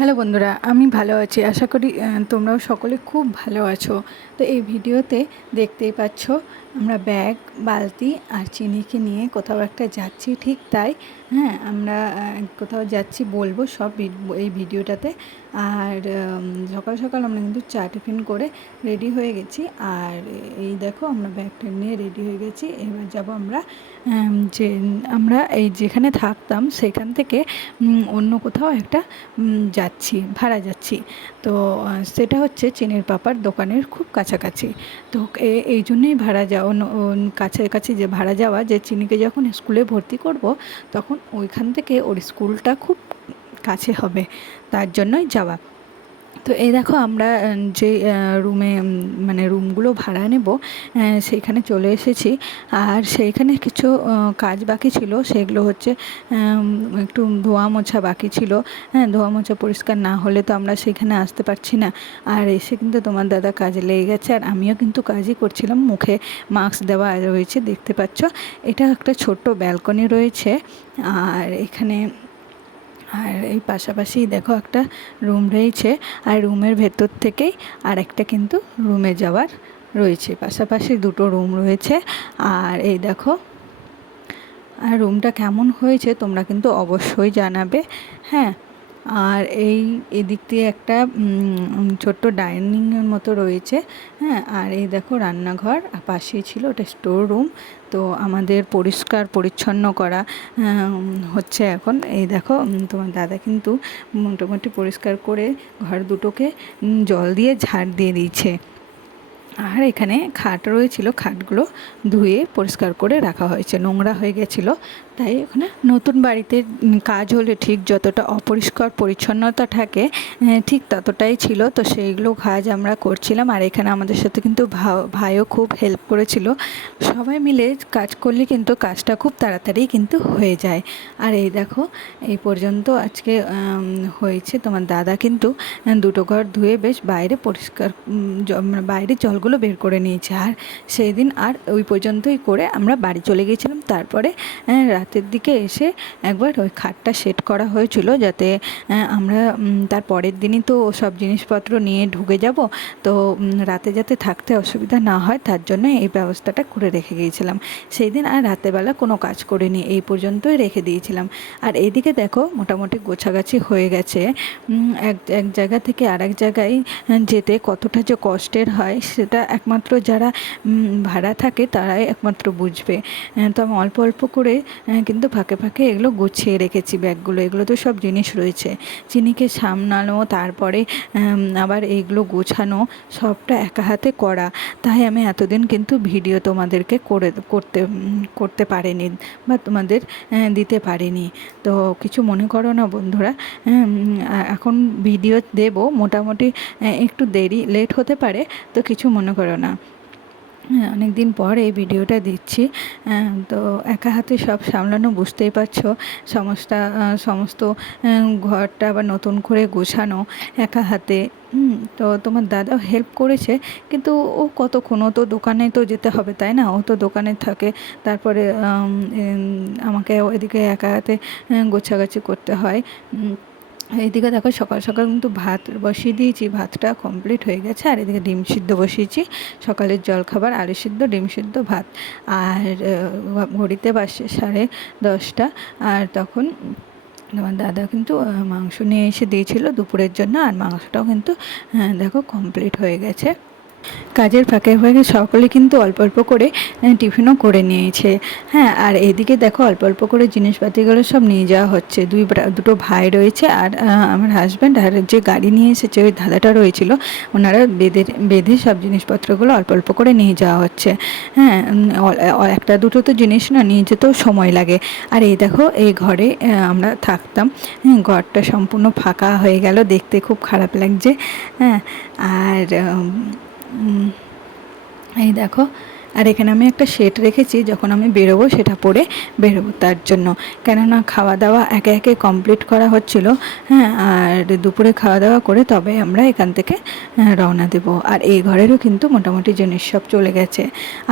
Hello বন্ধুরা, আমি ভালো আছি। আশা করি তোমরাও সকলে খুব ভালো আছো। তো এই ভিডিওতে দেখতেই পাচ্ছ আমরা ব্যাগ, বালতি আর চিনিকে নিয়ে কোথাও একটা যাচ্ছি, ঠিক তাই। হ্যাঁ আমরা কোথাও যাচ্ছি বলব সব এই ভিডিওটাতে। আর সকাল সকাল আমরা কিন্তু চা টিফিন করে রেডি হয়ে গেছি। আর এই দেখো আমরা ব্যাগটা নিয়ে রেডি হয়ে গেছি। এবার যাব আমরা যে, আমরা এই যেখানে থাকতাম সেখান থেকে অন্য কোথাও একটা যাচ্ছি, ভাড়া যাচ্ছি। তো সেটা হচ্ছে চিনির পাপার দোকানের খুব কাছাকাছি। তো এই জন্যই ভাড়া যাওয়া কাছে কাছাকাছি যে ভাড়া যাওয়া, যে চিনিকে যখন স্কুলে ভর্তি করব, তখন ওইখান থেকে ওর স্কুলটা খুব কাছে হবে, তার জন্যই যাওয়া। তো এই দেখো আমরা যে রুমে মানে রুমগুলো ভাড়া নেব সেইখানে চলে এসেছি। আর সেইখানে কিছু কাজ বাকি ছিল, সেগুলো হচ্ছে একটু ধোয়া মোছা বাকি ছিল। হ্যাঁ ধোয়া মোছা পরিষ্কার না হলে তো আমরা সেখানে আসতে পারছি না। আর এসে কিন্তু তোমার দাদা কাজে লেগে গেছে, আর আমিও কিন্তু কাজই করছিলাম। মুখে মাস্ক দেওয়া রয়েছে, দেখতে পাচ্ছ। এটা একটা ছোট্ট ব্যালকনি রয়েছে। আর এখানে আর এই পাশাপাশি দেখো একটা রুম রয়েছে, আর রুমের ভেতর থেকেই আর একটা কিন্তু রুমে যাওয়ার রয়েছে। পাশাপাশি দুটো রুম রয়েছে, আর এই দেখো, আর রুমটা কেমন হয়েছে তোমরা কিন্তু অবশ্যই জানাবে। হ্যাঁ আর এই এদিক দিয়ে একটা ছোট্ট ডাইনিংয়ের মতো রয়েছে হ্যাঁ? আর এই দেখো রান্নাঘর পাশেই ছিল ওটা স্টোর রুম। তো আমাদের পরিষ্কার, পরিচ্ছন্ন করা হচ্ছে এখন। এই দেখো তোমার দাদা কিন্তু মোটামুটি পরিষ্কার করে ঘর দুটোকে জল দিয়ে ঝাড় দিয়ে দিয়েছে। আর এখানে খাট রয়েছিল, খাটগুলো ধুয়ে পরিষ্কার করে রাখা হয়েছে, নোংরা হয়ে গেছিল। তাই ওখানে নতুন বাড়িতে কাজ হলে ঠিক যতটা অপরিষ্কার পরিচ্ছন্নতা থাকে ঠিক ততটাই ছিল। তো সেইগুলো কাজ আমরা করছিলাম। আর এখানে আমাদের সাথে কিন্তু ভাইও খুব হেল্প করেছিল। সবাই মিলে কাজ করলে কিন্তু কাজটা খুব তাড়াতাড়ি কিন্তু হয়ে যায়। আর এই দেখো এই পর্যন্ত আজকে হয়েছে। তোমার দাদা কিন্তু দুটো ঘর ধুয়ে বেশ বাইরে পরিষ্কার মানে বাইরে জলগুলো বের করে নিয়েছে। আর সেই দিন আর ওই পর্যন্তই করে আমরা বাড়ি চলে গিয়েছিলাম। তারপরে আহ, রাতের দিকে এসে একবার ওই খাটটা সেট করা হয়েছিল যাতে আমরা তার পরের দিনই তো সব জিনিসপত্র নিয়ে ঢুকে যাব। তো রাতে যাতে থাকতে অসুবিধা না হয়, তার জন্য এই ব্যবস্থাটা করে রেখে গিয়েছিলাম। সেই দিন আর রাতেরবেলা কোনো কাজ করিনি, এই পর্যন্তই রেখে দিয়েছিলাম। আর এইদিকে দেখো, মোটামুটি গোছাগাছি হয়ে গেছে। এক এক জায়গা থেকে আর এক জায়গায় যেতে কতটা যে কষ্টের হয়, সেটা একমাত্র যারা ভাড়া থাকে, তারাই একমাত্র বুঝবে। তো আমি অল্প অল্প করে কিন্তু ফাঁকে ফাঁকে এগুলো গুছিয়ে রেখেছি ব্যাগগুলো। এগুলো তো সব জিনিস রয়েছে। চিনিকে সামলানো তারপরে আবার এইগুলো গোছানো সবটা একা হাতে করা। তাই আমি এতদিন কিন্তু ভিডিও তোমাদেরকে করে করতে করতে পারিনি বা তোমাদের আহ, দিতে পারিনি। তো কিছু মনে করো না বন্ধুরা এখন ভিডিও দেব মোটামুটি একটু দেরি লেট হতে পারে তো কিছু মনে করো না। হ্যাঁ অনেক দিন পর এই ভিডিওটা দিচ্ছি। তো একা হাতে সব সামলানো বুঝতেই পারছ। সমস্ত সমস্ত ঘরটা আবার নতুন করে গোছানো একা হাতে। তো তোমার দাদাও হেল্প করেছে, কিন্তু ও কতক্ষণ, ও তো দোকানে তো যেতে হবে, তাই না? ও তো দোকানে থাকে। তারপরে আমাকে এদিকে একা হাতে গোছাগাছি করতে হয়। এইদিকে দেখো সকাল সকাল কিন্তু ভাত বসিয়ে দিয়েছি, ভাতটা কমপ্লিট হয়ে গেছে। আর এদিকে ডিম সিদ্ধ বসিয়েছি, সকালের জলখাবার, আলু সিদ্ধ, ডিম সিদ্ধ, ভাত। আর ঘড়িতে বাসে সাড়ে দশটা। আর তখন আমার দাদা কিন্তু মাংস নিয়ে এসে দিয়েছিল দুপুরের জন্য। আর মাংসটাও কিন্তু দেখো কমপ্লিট হয়ে গেছে। কাজের ফাঁকে ফাঁকে সকলে কিন্তু অল্প অল্প করে টিফিনও করে নিয়েছে। হ্যাঁ আর এদিকে দেখো অল্প অল্প করে জিনিসপাতিগুলো সব নিয়ে যাওয়া হচ্ছে। দুই দুটো ভাই রয়েছে আর আমার হাজব্যান্ড আর যে গাড়ি নিয়ে এসেছে ওই দাদাটা রয়েছিল ওনারা বেঁধে বেঁধে সব জিনিসপত্রগুলো অল্প অল্প করে নিয়ে যাওয়া হচ্ছে। হ্যাঁ একটা দুটো তো জিনিস না নিয়ে যেতেও সময় লাগে। আর এই দেখো এই ঘরে আমরা থাকতাম। হ্যাঁ, ঘরটা সম্পূর্ণ ফাঁকা হয়ে গেল দেখতে খুব খারাপ লাগছে। হ্যাঁ আর এই দেখো, আর এখানে আমি একটা সেট রেখেছি, যখন আমি বেরোবো সেটা পরে বেরোবো তার জন্য। কেননা খাওয়া দাওয়া একে একে কমপ্লিট করা হচ্ছিল হ্যাঁ আর দুপুরে খাওয়া দাওয়া করে তবে আমরা এখান থেকে রওনা দেব। আর এই ঘরেরও কিন্তু মোটামুটি জিনিস সব চলে গেছে।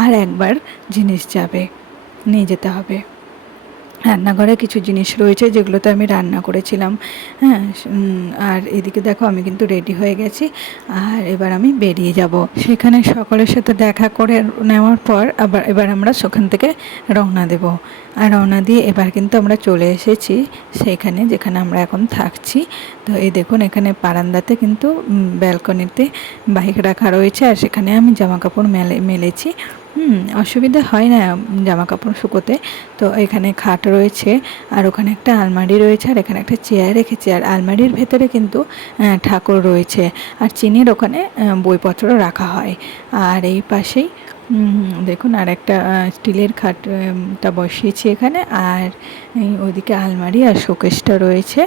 আর একবার জিনিস যাবে, নিয়ে যেতে হবে। রান্নাঘরে কিছু জিনিস রয়েছে যেগুলোতে আমি রান্না করেছিলাম। হ্যাঁ আর এদিকে দেখো আমি কিন্তু রেডি হয়ে গেছি, আর এবার আমি বেরিয়ে যাব। সেখানে সকলের সাথে দেখা করে নেওয়ার পর আবার, এবার আমরা সেখান থেকে রওনা দেব। আর রওনা দিয়ে এবার কিন্তু আমরা চলে এসেছি সেইখানে যেখানে আমরা এখন থাকছি। তো এই দেখুন, এখানে বারান্দাতে কিন্তু ব্যালকনিতে বাইক রাখা রয়েছে, আর সেখানে আমি জামা কাপড় মেলে, মেলেছি। হুম, অসুবিধা হয় না জামা কাপড় শুকোতে। তো এখানে খাট রয়েছে, আর ওখানে একটা আলমারি রয়েছে, আর এখানে একটা চেয়ার রেখেছে। আর আলমারির ভেতরে কিন্তু ঠাকুর রয়েছে। আর চিনির ওখানে বইপত্র রাখা হয়। আর এই পাশেই দেখুন, আর একটা স্টিলের খাটটা বসিয়েছি এখানে। আর ওদিকে আলমারি আর শোকেসটা রয়েছে।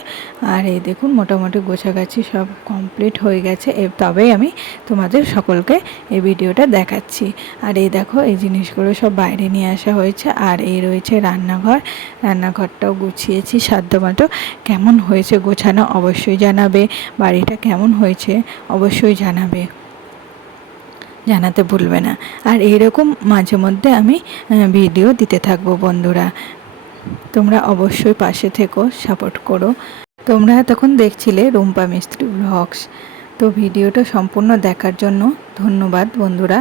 আর এই দেখুন, মোটামুটি গোছাগাছি সব কমপ্লিট হয়ে গেছে। তবেই আমি তোমাদের সকলকে এই ভিডিওটা দেখাচ্ছি। আর এই দেখো, এই জিনিসগুলো সব বাইরে নিয়ে আসা হয়েছে। আর এই রয়েছে রান্নাঘর। রান্নাঘরটাও গুছিয়েছি, সাধ্যমতো। কেমন হয়েছে গোছানো অবশ্যই জানাবে। বাড়িটা কেমন হয়েছে অবশ্যই জানাবে। জানাতে ভুলবে না। আর এরকম মাঝে মধ্যে আমি ভিডিও দিতে থাকব বন্ধুরা। তোমরা অবশ্যই পাশে থেকো সাপোর্ট করো। তোমরা তখন দেখছিলে রুম্পা মিস্ত্রি ব্লগস তো ভিডিওটা সম্পূর্ণ দেখার জন্য ধন্যবাদ বন্ধুরা।